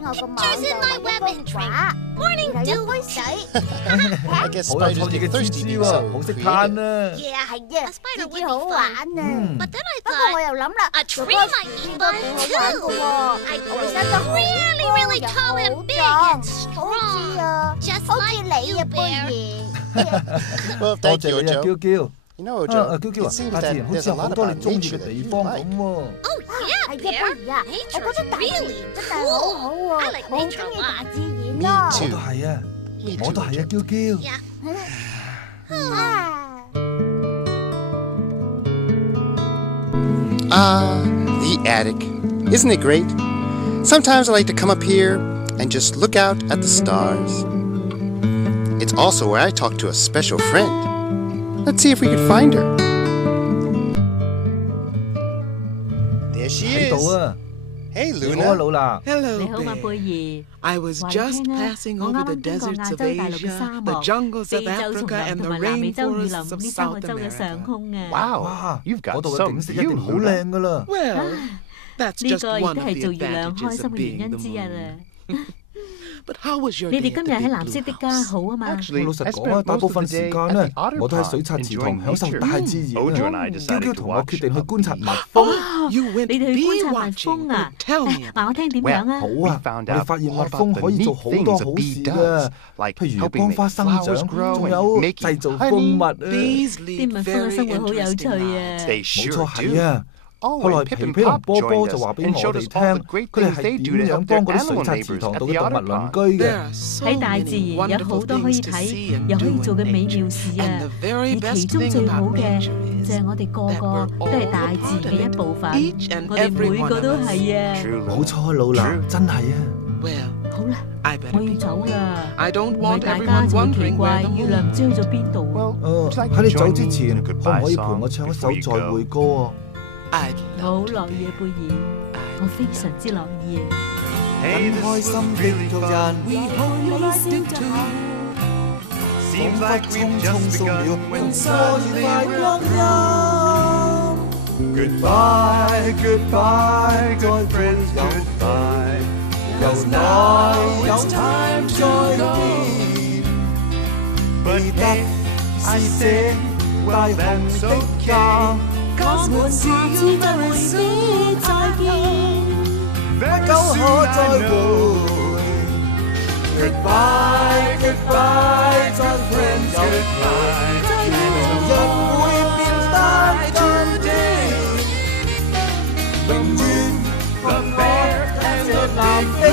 pictures in my weapon drink. Morning dew. I guess spiders get thirsty being so creative. A spider would be fun. But then I thought a tree might be fun too. I'd grow really, really tall and big and strong, just like you, Bear. Well, thank you, Ojo. You know, Ojo, 嬌嬌 it seems 大自 that 然好 there's 似 a 有好 lot 多你 about 中意 nature 嘅 that 地 you 方 like. 咁喎。 Oh yeah, Bear. Nature's really cool. I like nature a lot. Me 我 too. 都係啊， Me 我 too, 都係啊， Ojo. 嬌嬌。 The attic. Isn't it great? Sometimes I like to come up here and just look out at the stars. It's also where I talk to a special friend. Let's see if we can find her. There she 喺度 is. 啊， Hey, 你好啊， Luna. 老衲。 Hello, 你好啊， Bear. 貝兒。 I was 話你 just 聽啊， passing 我 over 啱 the 啱經過 deserts 亞 of 洲大陸嘅 Asia, 沙 the 漠、 jungles 非 of 洲叢 Africa, 林 and 同 the 埋南美洲雨林 rainforests of 呢三個 South 洲嘅上 America. 空啊！ Wow, 哇， you've 嗰 got 度嘅 some 景色一 view, 定好 Luna. 靚噶啦。 Well, that's 呢 just 個亦 one 都 of 係 the 做月亮開 advantages 心 of 嘅原 being 因 the 之一啊！ moon. But how was your 你 day 哋 at 今 the 日喺 big 藍色 blue 的家 house? 好啊嘛？ Actually, 老實 I 講啊， spent 大部 most of 分 the 時 day 間 at 咧 the Otter 我都喺 Pond 水獺池塘 enjoying 享受 nature. 大自然 Ojo and 啊。 I 嬌 decided 嬌 to 同我 watch 決定去 a 觀察 bee. 蜜蜂。 You went 你哋去 bee 觀察蜜 watching. 蜂啊？ Tell me 話我聽點 Well, 樣啊？好 we 啊， found 我哋 out 發現 all 蜜 about 蜂 the 可以 neat 做好 things 多 a 好 bee 事 does, 噶， like 譬如 helping 幫 make 花生 flowers 長， grow 仲 and 有 making 製造蜂 honey. 蜜啊。 bees 啲 lead 蜜蜂嘅 very 生活好有趣 interesting 啊！ lives. They 冇 sure 錯係 do. 啊。 Oh, 後來 and 皮 Pip and 皮同 Pop 波波 joined 就 us 話俾 and 我 showed 哋 us all the 聽， great 佢哋 things 係 they 點 do to 樣 help 幫 their 嗰啲水 animal 獺池 neighbors 塘 at 度 the 嘅動物 Otter 鄰 Pond. 居 There 嘅。 are so 喺大 many 自然有 wonderful 好多可以 things to 睇 see and 又可以 do 做 in 嘅美 nature. 妙事啊！ And the 而 very 其 best 中 thing 最好 about 嘅 nature 就 is 係我哋個 that 個 we're 都 all 係 a 大 part 自 of 然嘅一 it. 部分， Each and 我哋 every 每 one 個 of 都 us. 係啊！ True, 冇 Luna. 錯，老衲真係啊。 Well, 好啦， I 我 better 要 be 走 going. 啦， I don't 唔係 want 大家 everyone 就會奇 wondering 怪 where the 月亮唔 moon 知去咗邊度。 Well, would you like 喺 to 你走 join 之 me 前， in a 可唔 goodbye 可以陪 song 我唱一 before 首 you 再 go? 會歌啊？ I'd 好 love to. 樂意啊，貝兒，我非常之樂意啊！ Hey, this 開 was 心 really 的 fun. 人， We hope you liked it too. Seems 彷 like 彿 we've 匆匆 just 數秒 begun，用 when 所以 suddenly 快 we're 光陰。Goodbye, goodbye, good friends, goodbye。由來有 time 再見， But 記得 hey, I 是 said, 這 well 大 that's 紅的 okay. 家，我們下次再會說再見。 Very 久 soon 可 I 再 know. 會。Goodbye, goodbye, 真 friends, goodbye。明日會變得更啲，永遠 The bear and the 藍的。